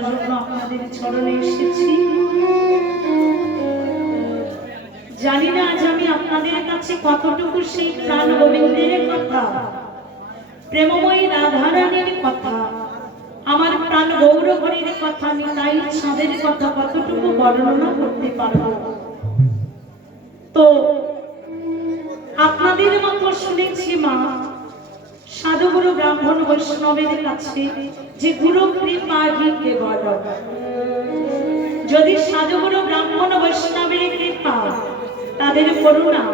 করার জন্য আপনাদের চরণে এসেছি। জানি না আজ আমি আপনাদের কাছে কতটুকু সেই প্রাণ গোবিন্দের কথা, প্রেমময়ী রাধারানীর কথা, আমার প্রাণ গৌরহরির কথা, আমি তাই ছাদের কথা কতটুকু বর্ণনা করতে পারব। তো আপনাদের মতো শুনেছি মা সাধুগুরু ব্রাহ্মণ বৈষ্ণবের কাছে যে গুরু কৃপা কেবল, যদি সাধুগুরু ব্রাহ্মণ বৈষ্ণবের কৃপা, তাদের করুণা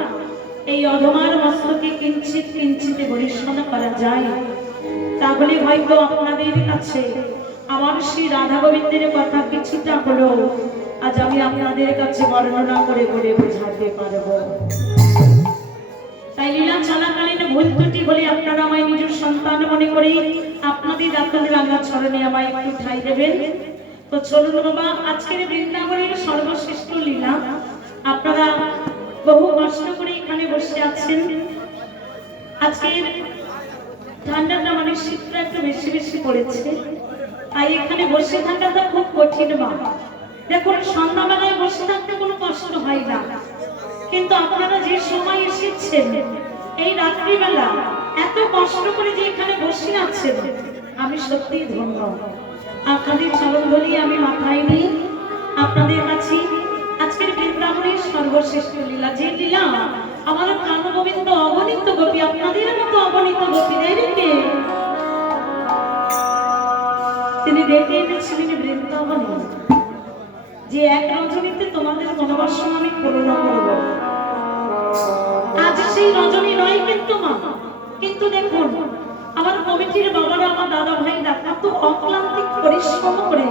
এই অধমার মস্তকে কিঞ্চিত কিঞ্চিত পরিশ্রম করা যায়, তাহলে হয়তো আপনাদের কাছে আমার সেই রাধা গোবিন্দের কথা কিছুটা হলো আজ আমি আপনাদের কাছে বর্ণনা করে বলে বোঝাতে পারবো। তাই লীলা চলাকালীন ভুল ত্রুটি বলে আপনারা আমায় নিজের সন্তান মনে করে আপনাদের আপনাদের রাঙা চরণে আমায় একটু ঠাঁই দেবেন। তো চলুন বাবা, আজকের বৃন্দাবনের সর্বশ্রেষ্ঠ লীলা। আপনারা বহু কষ্ট করে এখানে বসে আছেন। আজকের ঠান্ডাটা মানে শীতটা একটু বেশি বেশি পড়েছে, তাই এখানে বসে থাকাটা খুব কঠিন মা। দেখুন সন্ধ্যাবেলায় বসে থাকতে কোনো কষ্ট হয় না, কিন্তু আপনারা যে সময় এসেছেন এই রাত্রিবেলা এত কষ্ট করে যে এখানে বসে আছেন, আমি সত্যিই ধন্য। আপনাদের চরণ ধরি আমি মাথায় নিয়ে আপনাদের কাছে আজকের বৃন্দাবনের সর্বশ্রেষ্ঠ লীলা, যে লীলা আমার প্রাণ গোবিন্দ অগণিত গোপী, আপনাদের মতো অগণিত গোপীদেরকে তিনি ডেকে এনেছিলেন বৃন্দাবনে, যে এক রজনীতে তোমাদের মনোবাসনা আমি পূর্ণ করব। আজ সেই রজনী নয় কিন্তু মা, কিন্তু দেখুন আমার কমিটির বাবারা, আমার দাদা ভাইরা এত অক্লান্তিক পরিশ্রম করে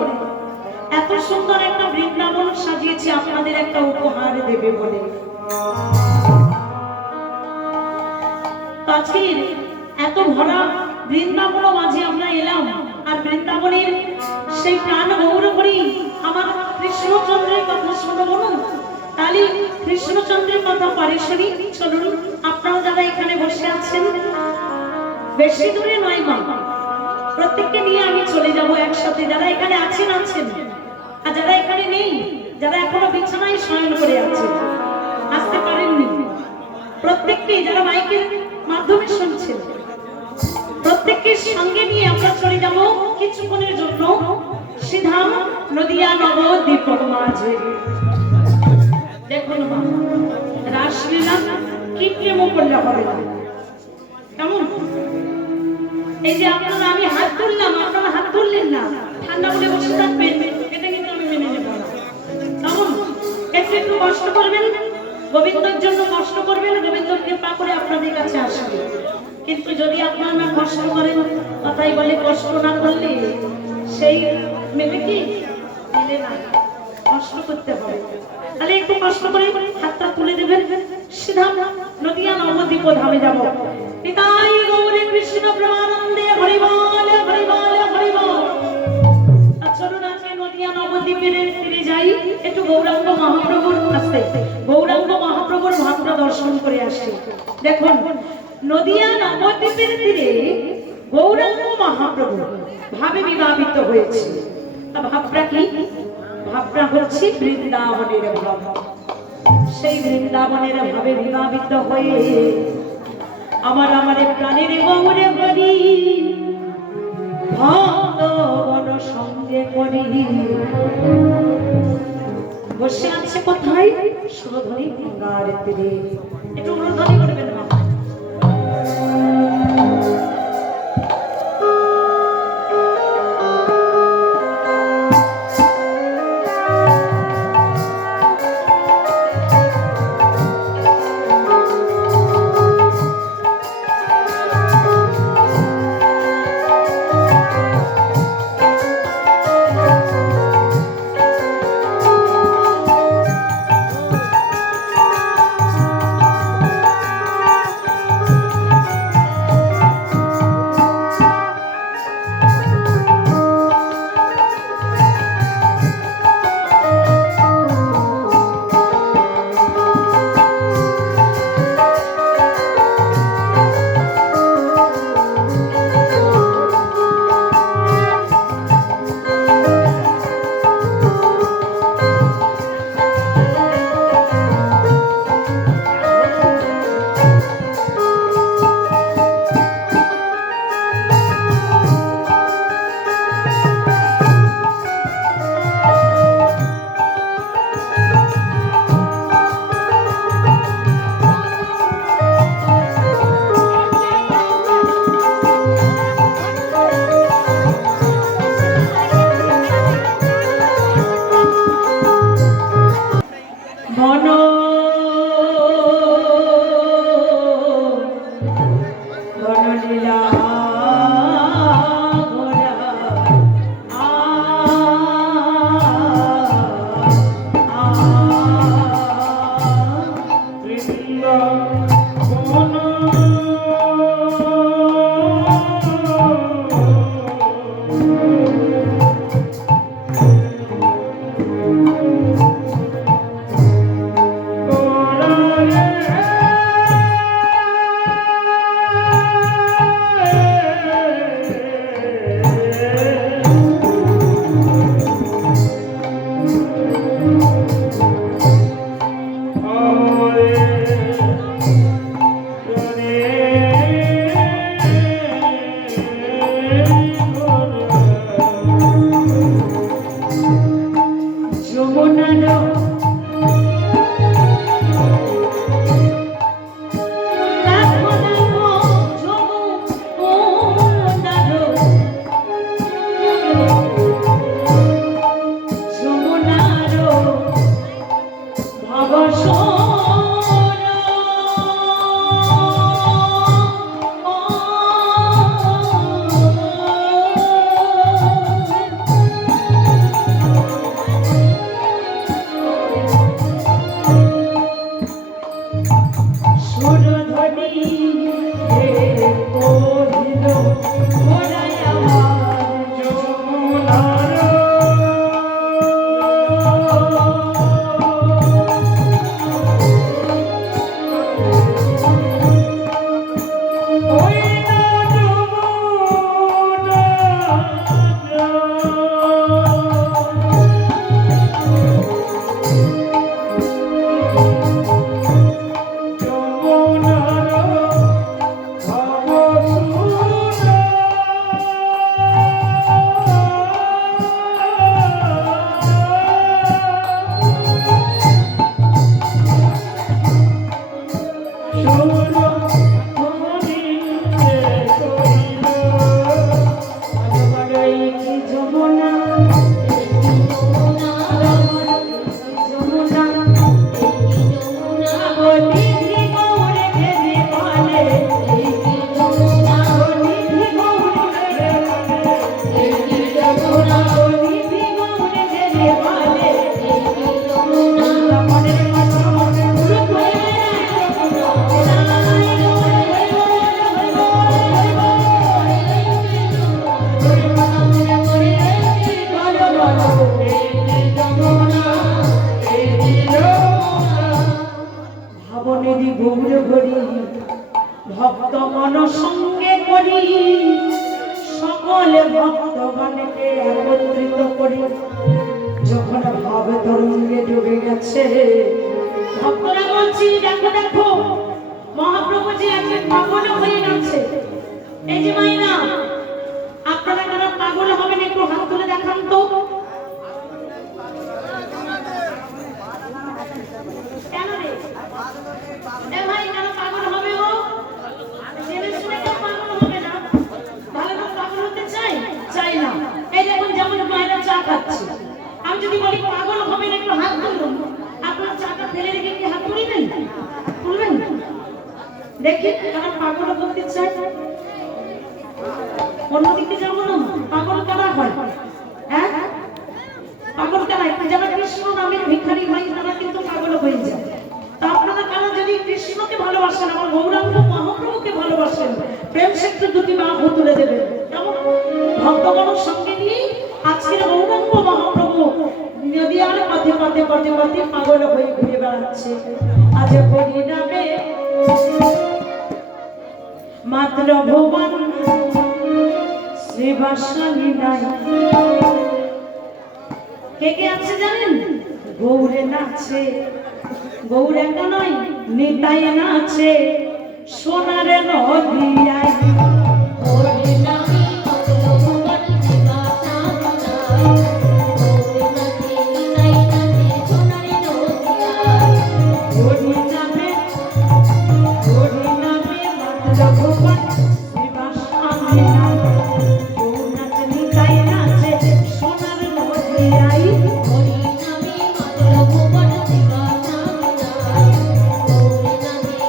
এত সুন্দর একটা বৃন্দাবন সাজিয়েছে আপনাদের একটা উপহার দেবে বলে। আজকের এত ভরা বৃন্দাবন মাঝে আমরা এলাম, আর বৃন্দাবনের সেই প্রাণ গৌরহরি আমার কৃষ্ণচন্দ্রের কথা শুনবো না, তাহলে কৃষ্ণচন্দ্রের কথা পরে শুনি। চলুন আপনারা যারা এখানে বসে আছেন, বেশি দূরে নয় মা, প্রত্যেককে নিয়ে আমি চলে যাব একসাথে। যারা এখানে আছেন আছেন, আর যারা এখানে নেই, যারা এখনো বিছানায় শয়ন করে আছেন, আসতে পারেননি, প্রত্যেককে যারা মাইকের মাধ্যমে শুনছেন, প্রত্যেককে সঙ্গে নিয়ে আমরা চলে যাব কিছুক্ষণের জন্য সিধাম নদিয়া নবদ্বীপ মাঝে। দেখুন মা, রাসলীলা কি প্রেম করলে হবে না, কেমন? এই যে আপনারা, আমি হাত তুললাম, আপনারা হাত তুললেন না, ঠান্ডা বলে বসে থাকবেন, এটা কিন্তু আমি মেনে নেব না। কেমন? একটু একটু কষ্ট করবেন, গোবিন্দর জন্য কষ্ট করবেন, গোবিন্দ কৃপা করে আপনাদের কাছে আসবে। কিন্তু যদি আপনারা না কষ্ট করেন, কথাই বলে কষ্ট না করলে সেই মেলে কি মেলে না, কষ্ট করতে হবে। তাহলে একটু কষ্ট করে হাতটা তুলে দেবেন, সিধা নদিয়া নবদ্বীপ ধামে যাব। পিতাই গৌরী কৃষ্ণ প্রেমানন্দে হরি বল হরি বল হরি বল। চলুন আজকে নদিয়া নবদ্বীপের তীরে যাই, একটু গৌরাঙ্গ মহাপ্রভুর কাছে, গৌরাঙ্গ মহাপ্রভুর ভাবটা দর্শন করে আসি। দেখুন নদিয়া নবদ্বীপের তীরে গৌরাঙ্গ মহাপ্রভু ভাবে বিভাবিত হয়েছে। ভাবটা কি? ভাবটা হচ্ছে বৃন্দাবনের ভাব। সেই বৃন্দাবনের ভাবে বিভাবিত হয়ে আমার প্রাণের গৌরে হরি ভক্তগণ সঙ্গে করি বসে আছে কোথায়? সুরধনী গঙ্গার তীরে। একটু অনুধ্বনি করবেন মা। গৌর হরি ভক্ত মন সঙ্গে করি সকলে ভক্তগণকে একত্রিত করি। যখন ভাব তরঙ্গে ডুবে গেছে ভক্তরা বলছি দেখো দেখো মহাপ্রভু যে আজকে পাগল হয়ে গেছে। এই যে মাইনা আপনারা যারা পাগল হবেন একটু হাত তুলে দেখান তো। কেন রে এ ভাই কেন পাগল হবে? ও জেনে শুনে কেউ পাগল হবে না? ভালো লোক পাগল হতে চাই না। এই দেখুন যেমন মায়েরা চা খাচ্ছে, আমি যদি বলি পাগল হবেন একটু হাত তুলুন, আপনার চাটা ফেলে রেখে কি হাত তুলবেন? তুলবেন না? দেখি কারা পাগল হতে চায়। অন্যদিকে যাবো না, পাগল কারা হয়? হ্যাঁ পাগল কারা? যারা কৃষ্ণ নামের ভিখারি হয় তারা কিন্তু পাগল হয়ে যায়। তা আপনারা কারা যদি কৃষ্ণকে ভালোবাসেন, আমার গৌরাঙ্গ মহাপ্রভুকে ভালোবাসেন, প্রেম সেতু দুটি বাহু তুলে দেবেন। কেমন ভক্তগণের সঙ্গে নিয়ে আজকের গৌরাঙ্গ মহাপ্রভু নদীয়ার পথে পথে পথে পথে পাগল হয়ে ঘুরে বেড়াচ্ছে। আজ হরি নামে মাত্র ভুবন শ্রীবাসানি নাই। কে কে আছে জানেন? গৌরে নাচে, গৌর একা নয় নিতাই নাচে সোনার নদিয়ায়। হরি নামে মাত্র ভুবন শ্রীবাসানি নাই, হরি নামে মাত্র ভুবন শ্রীবাসানি নাই। গৌর নাচে নিতাই নাচে সোনার নদিয়ায়। হরি নামে মাত্র ভুবন শ্রীবাসানি নাই, গৌর নাচে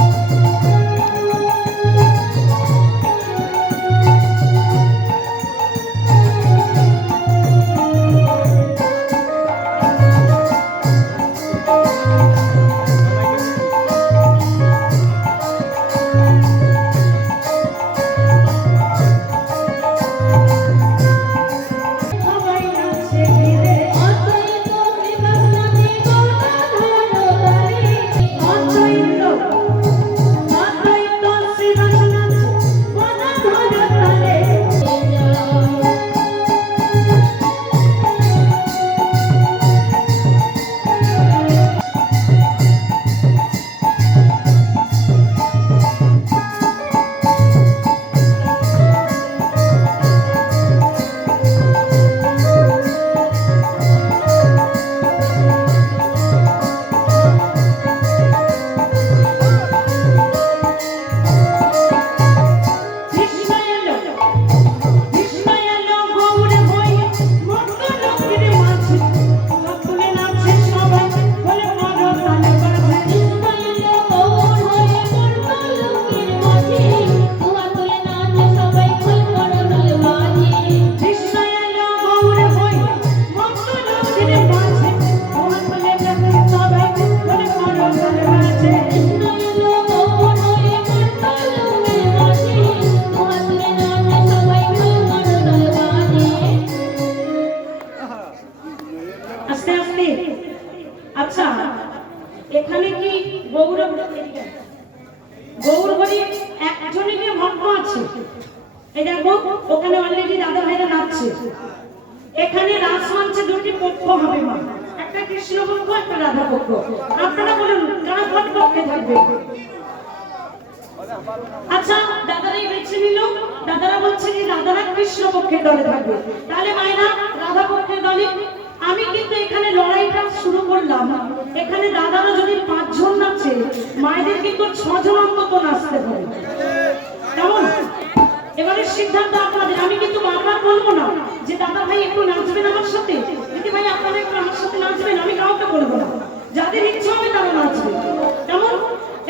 নিতাই নাচে সোনার নদিয়ায়। আচ্ছা এখানে কি গৌর হরি একজনই কি ভক্ত আছে? এই দেখো ওখানে অলরেডি দাদা ভাইরা নাচছে। এখানে রাস মঞ্চে দুটি পক্ষ হবে মা, একটা কৃষ্ণ পক্ষ একটা রাধা পক্ষ। আপনারা বলুন কারা কোন পক্ষে থাকবে? আচ্ছা দাদারাই বেছে নিল, দাদারা বলছে যে দাদারা কৃষ্ণ পক্ষের দলে থাকবে, তাহলে মায়েরা রাধা পক্ষের দলে। আমি কিন্তু এখানে লড়াইটা শুরু করলাম, এখানে দাদারা যদি 5 জন নাচে মায়েদের কিন্তু 6 জন অন্তত নাচতে হবে। কেমন? এবারে সিদ্ধান্ত আপনাদের। আমি কিন্তু বারবার বলবো না যে দাদা ভাই একটু নাচবেন আমার সাথে, দিদি ভাই আপনারা একটু আমার সাথে নাচবেন, আমি কাউকে বলবো না। যাদের ইচ্ছা হবে তারা নাচবে। কেমন?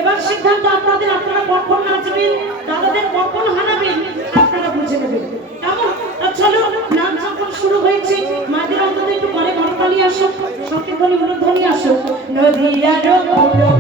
এবার সিদ্ধান্ত আপনাদের, আপনারা কখন নাচবেন, দাদাদের কখন হারাবেন আপনারা বুঝে নেবেন। কেমন? চলো নাচ যখন শুরু হয়েছে মায়েদের অন্তত একটু ঘরে ঘরকালি আসো, সংকীর্তনী উলুধ্বনি আসো। নদিয়ার উলুধ্বনি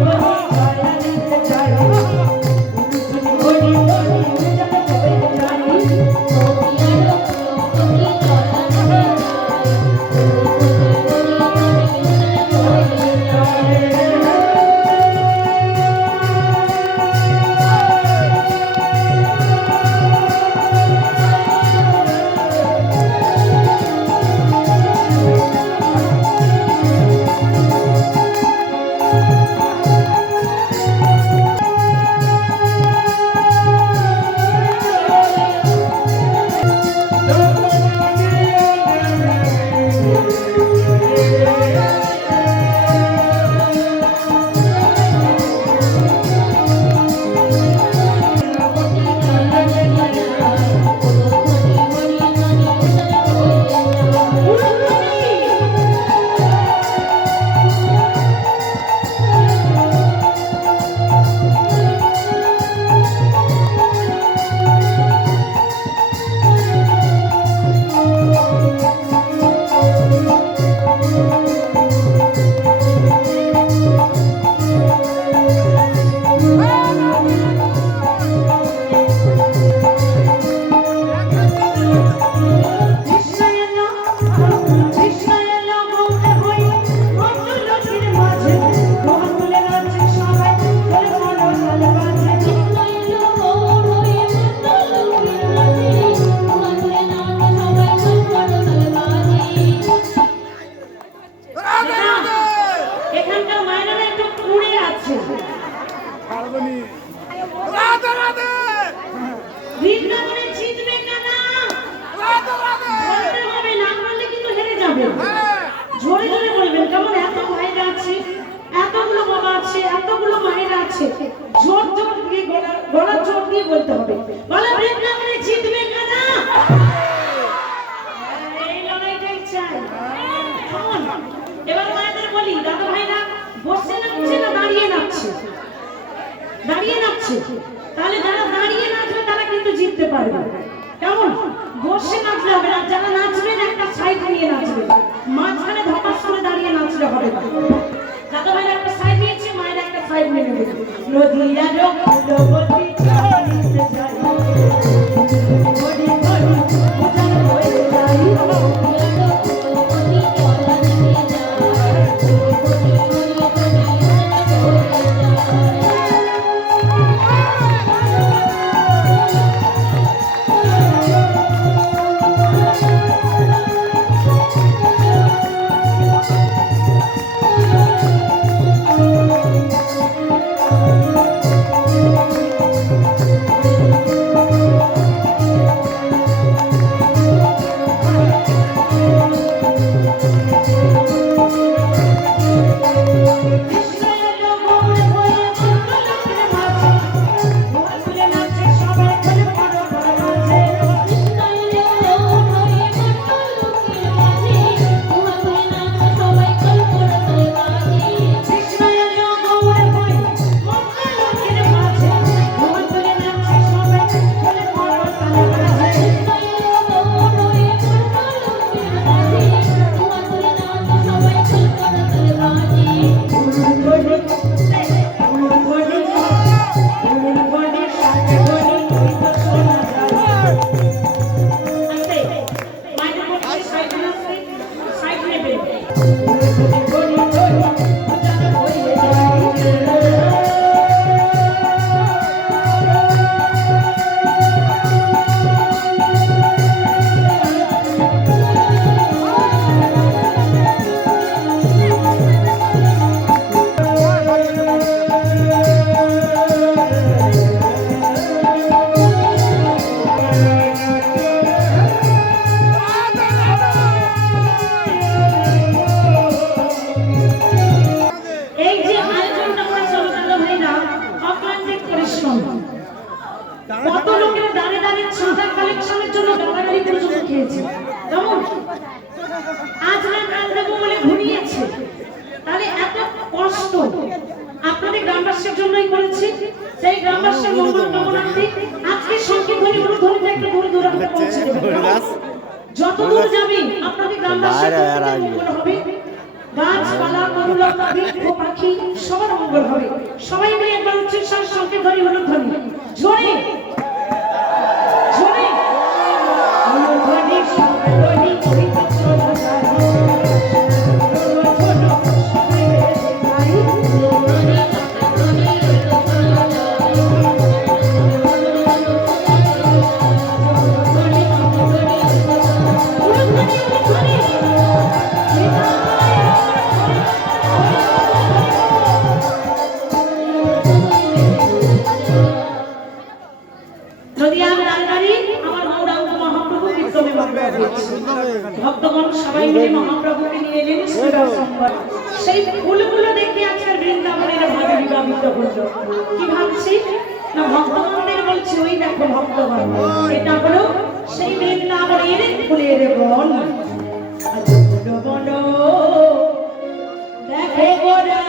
বৃন্দাবনে জিতবে কারা? বলতে হবে, না বললে কিন্তু হেরে যাবে। জোরে জোরে বলবেন, কেমন? এত ভাইরা আছে, এতগুলো বাবা আছে, এতগুলো মায়েরা আছে, জোর জোর দিয়ে গলার জোর দিয়ে বলতে হবে। বলো, বৃন্দাবনে জিতবে কারা? এই লড়াইটাই চাই। এবার মায়েদের বলি, দাদা ভাইরা বসে নাচছে না দাঁড়িয়ে নাচছে? দাঁড়িয়ে নাচছে। তাহলে যারা দাঁড়িয়ে নাচবে তারা কিন্তু জিততে পারবে। কেমন? বসে নাচলে হবে না, যারা নাচবেন একটা সাইড নিয়ে নাচবে, মাঝখানে ধপাস করে দাঁড়িয়ে নাচলে হবে না। দাদা ভাইরা একটা সাইড নিয়েছে, মায়ের একটা সাইড নিয়ে নেবে। নদিয়া রঘুপতি চলিতে যাই, ঘড়ি ঘড়ি উজাড় হয়ে যাই। কত লোকের দাঁড়ে দাঁড়িয়ে চাঁদা কালেকশনের জন্য গালাগালি পর্যন্ত খেয়েছে। কেমন? আজ না কাল দেবো বলে ঘুরিয়েছে। তাহলে এত কষ্ট আপনাদের গ্রামবাসীর জন্যই করেছি। সেই গ্রামবাসীর মঙ্গল কামনার্থে আজকে সংকীর্তনী ধ্বনিটা একটু দূরে দূরে পৌঁছে দেবেন। যত দূর যাবে আপনাদের গ্রামবাসীর মঙ্গল হবে, গাছপালা গরুলতা বৃক্ষ পাখি সবার মঙ্গল হবে। সবাই মিলে একবার উচ্চস্বর সংকীর্তনী ধ্বনি জোরে জোরে ধ্বনি সংকীর্তনী কবিতা শোনা যায়। ভক্তগণ সবাই মিলে মহাপ্রভুকে নিয়ে এলেন শ্রীরামসম্বর। সেই ফুলগুলো দেখে আজকের বৃন্দাবনের ভাবে বিভাবিত হলো। কি ভাবছি না, ভক্তগণদের বলছি, ওই দেখো ভক্তগণ, এটা হলো সেই বৃন্দাবনের ফুলের বন। দেখে গোরা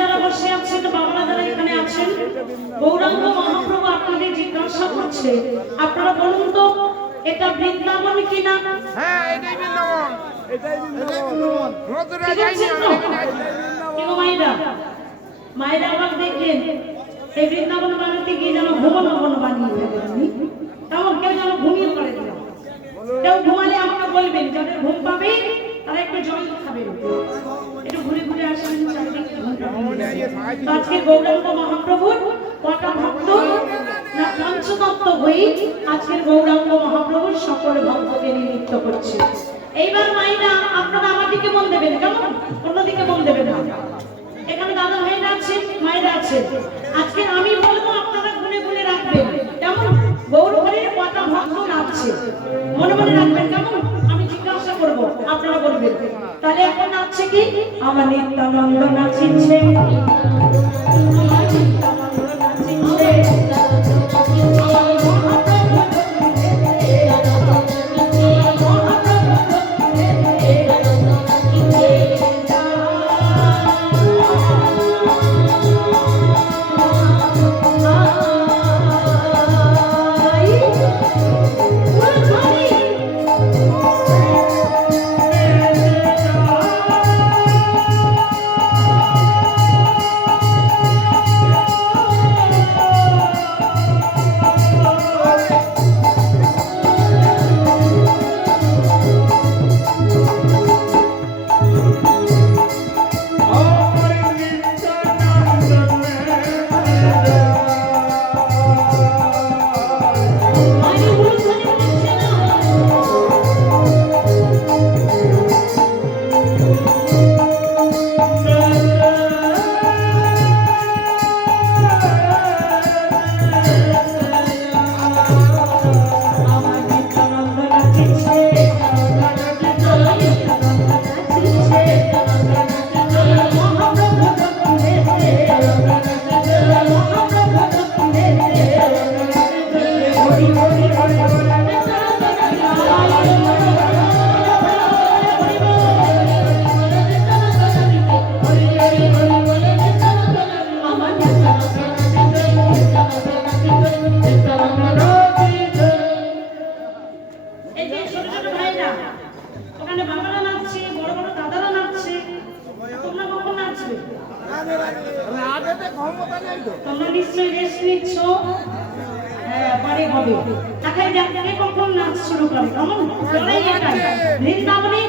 যারা বসে আছেন, বাবারা যারা এখানে আছেন, গৌরাঙ্গ মহাপ্রভু আপনাদের জিজ্ঞাসা করছে, আপনারা বলুন তো এটা বৃন্দাবন কিনা? হ্যাঁ, এটাই বৃন্দাবন। মথুরা ঠিক যাইনি আছে তো? কেউ মায়েরা আবার দেখলেন এই বৃন্দাবন বানাতে গিয়ে যেন ঘুমানো বানিয়ে ফেলেন, তেমন কেউ যেন ঘুমিয়ে পড়ে দিল। কেউ ঘুমালে আমাকে বলবেন, যাদের ঘুম পাবে তারা একটু জল খাবেন, একটু ঘুরে ঘুরে আসবেন চারিদিকে। আজকে গৌরাঙ্গ মহাপ্রভুর কটা ভক্ত না পঞ্চতত্ত্ব হয়ে আজকের গৌরাঙ্গ মহাপ্রভুর সকল ভক্তকে নৃত্য করছে। এইবার মাইনা আপনারা আমার দিকে মন দেবেন, কেমন? অন্যদিকে মন দেবেন না। এখানে দাদা ভাইরা আছে, মায়েরা আছে। আজকে আমি বলবো, আপনারা গুনে গুনে রাখবেন, কেমন? গৌর হরির কটা ভক্ত নাচছে মনে মনে রাখবেন, কেমন? আমি জিজ্ঞাসা করবো, আপনারা বলবেন। তাহলে এখন নাচছে কি? আমার নিত্যানন্দ নাচিছে, আমার নিত্যানন্দ নাচিছে, আমার মহাপ্রভু নাচিছে, তোমরা নিশ্চয়ই রেস্ট নিচ্ছ। হ্যাঁ, পরে হবে। তাকে কখন নাচ শুরু করে, কেমন? বৃন্দাবনে